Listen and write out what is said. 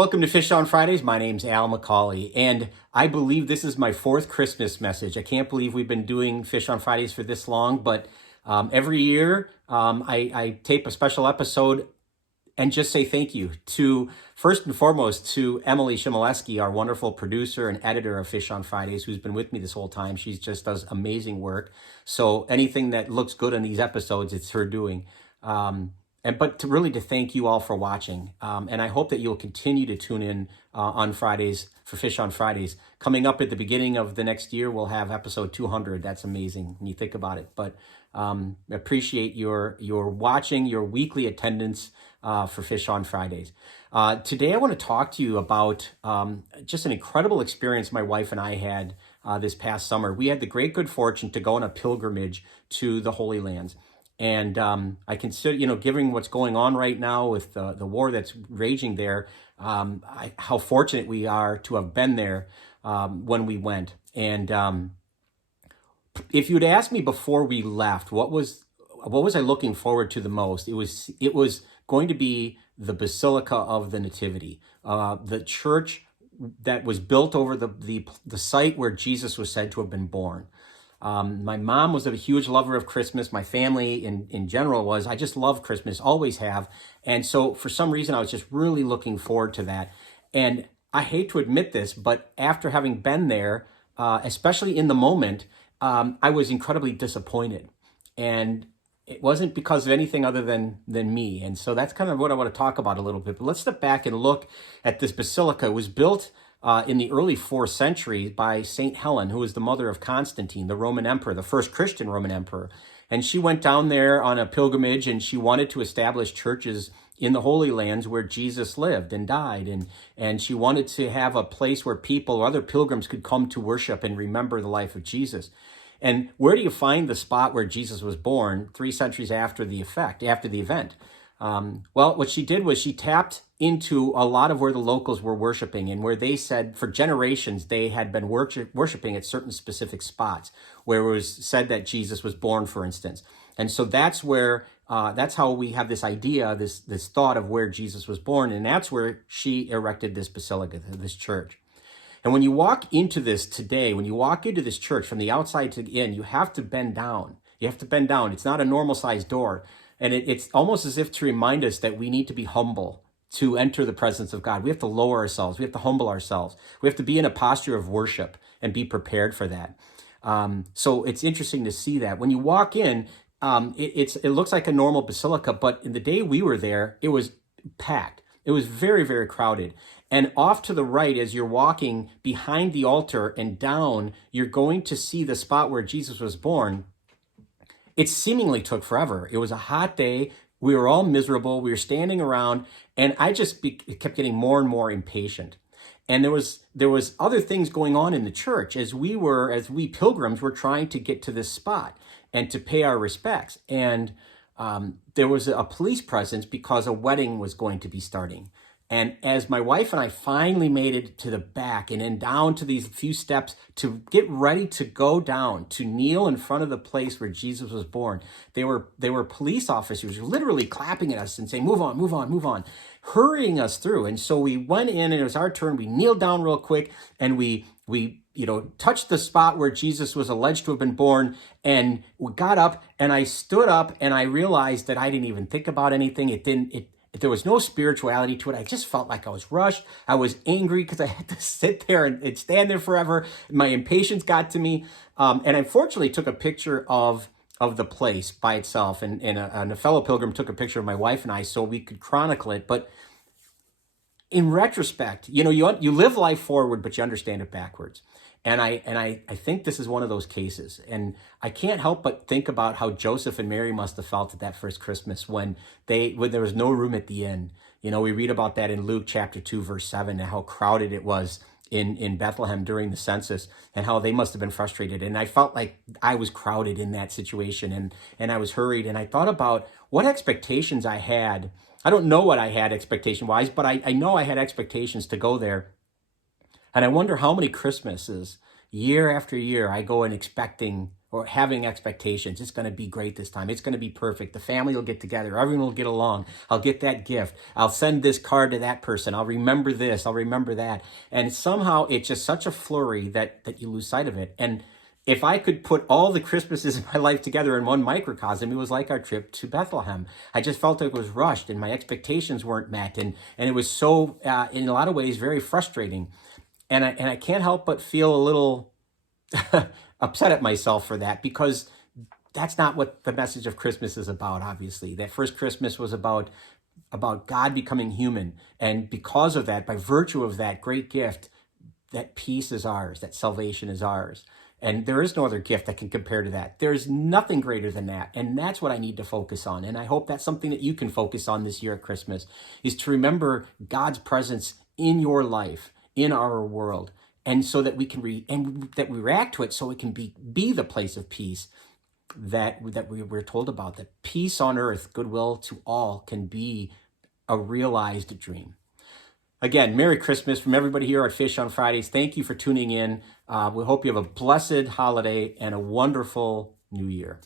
welcome to Fish on Fridays. My name's Al McCauley, and I believe this is my fourth Christmas message. I can't believe we've been doing Fish on Fridays for this long, but every year I tape a special episode and just say thank you to, first and foremost, to Emily Shimoleski, our wonderful producer and editor of Fish on Fridays, who's been with me this whole time. She just does amazing work. So anything that looks good in these episodes, it's her doing. But to thank you all for watching. And I hope that you'll continue to tune in on Fridays for Fish on Fridays. Coming up at the beginning of the next year, we'll have episode 200. That's amazing when you think about it. But appreciate your watching, your weekly attendance for Fish on Fridays. Today, I want to talk to you about just an incredible experience my wife and I had this past summer. We had the great good fortune to go on a pilgrimage to the Holy Lands. And I consider, given what's going on right now with the war that's raging there, how fortunate we are to have been there when we went. And if you'd asked me before we left, what was I looking forward to the most? It was going to be the Basilica of the Nativity, the church that was built over the site where Jesus was said to have been born. My mom was a huge lover of Christmas. My family in general was. I just love Christmas, always have. And so for some reason, I was just really looking forward to that. And I hate to admit this, but after having been there, especially in the moment, I was incredibly disappointed. And it wasn't because of anything other than me. And so that's kind of what I want to talk about a little bit. But let's step back and look at this basilica. It was built in the early 4th century by St. Helen, who was the mother of Constantine, the Roman emperor, the first Christian Roman emperor. And she went down there on a pilgrimage, and she wanted to establish churches in the Holy Lands where Jesus lived and died. And she wanted to have a place where people or other pilgrims could come to worship and remember the life of Jesus. And where do you find the spot where Jesus was born 3 centuries after the event? Well, what she did was she tapped into a lot of where the locals were worshiping, and where they said for generations they had been worshiping at certain specific spots where it was said that Jesus was born, for instance. And so that's how we have this idea, this thought of where Jesus was born, and that's where she erected this basilica, this church. And when you walk into this today, when you walk into this church from the outside to the in, you have to bend down. You have to bend down. It's not a normal sized door. And it's almost as if to remind us that we need to be humble to enter the presence of God. We have to lower ourselves. We have to humble ourselves. We have to be in a posture of worship and be prepared for that. So it's interesting to see that. When you walk in, it looks like a normal basilica, but in the day we were there, it was packed. It was very, very crowded. And off to the right, as you're walking behind the altar and down, you're going to see the spot where Jesus was born. It seemingly took forever. It was a hot day. We were all miserable. We were standing around, and I just kept getting more and more impatient. And there was other things going on in the church as we pilgrims were trying to get to this spot and to pay our respects. And there was a police presence because a wedding was going to be starting. And as my wife and I finally made it to the back and then down to these few steps to get ready to go down, to kneel in front of the place where Jesus was born, they were police officers literally clapping at us and saying, "Move on, move on, move on," hurrying us through. And so we went in, and it was our turn. We kneeled down real quick, and we touched the spot where Jesus was alleged to have been born, and we got up, and I stood up, and I realized that I didn't even think about anything. There was no spirituality to it. I just felt like I was rushed. I was angry because I had to sit there and stand there forever. My impatience got to me. And I unfortunately took a picture of the place by itself. And a fellow pilgrim took a picture of my wife and I so we could chronicle it. But in retrospect, you live life forward, but you understand it backwards. And I think this is one of those cases. And I can't help but think about how Joseph and Mary must have felt at that first Christmas when there was no room at the inn. We read about that in Luke chapter 2, verse 7, and how crowded it was in Bethlehem during the census, and how they must have been frustrated. And I felt like I was crowded in that situation, and I was hurried. And I thought about what expectations I had. I don't know what I had expectation-wise, but I know I had expectations to go there. And I wonder how many Christmases, year after year, I go in expecting or having expectations. It's going to be great this time. It's going to be perfect. The family will get together. Everyone will get along. I'll get that gift. I'll send this card to that person. I'll remember this. I'll remember that. And somehow it's just such a flurry that you lose sight of it. And if I could put all the Christmases in my life together in one microcosm, it was like our trip to Bethlehem. I just felt it was rushed and my expectations weren't met. And it was so, in a lot of ways, very frustrating. And I can't help but feel a little upset at myself for that, because that's not what the message of Christmas is about, obviously. That first Christmas was about God becoming human. And because of that, by virtue of that great gift, that peace is ours, that salvation is ours. And there is no other gift that can compare to that. There's nothing greater than that. And that's what I need to focus on. And I hope that's something that you can focus on this year at Christmas, is to remember God's presence in your life, in our world. And so that we can that we react to it, so it can be the place of peace that we're told about. That peace on earth, goodwill to all, can be a realized dream. Again, Merry Christmas from everybody here at Fish on Fridays. Thank you for tuning in. We hope you have a blessed holiday and a wonderful new year.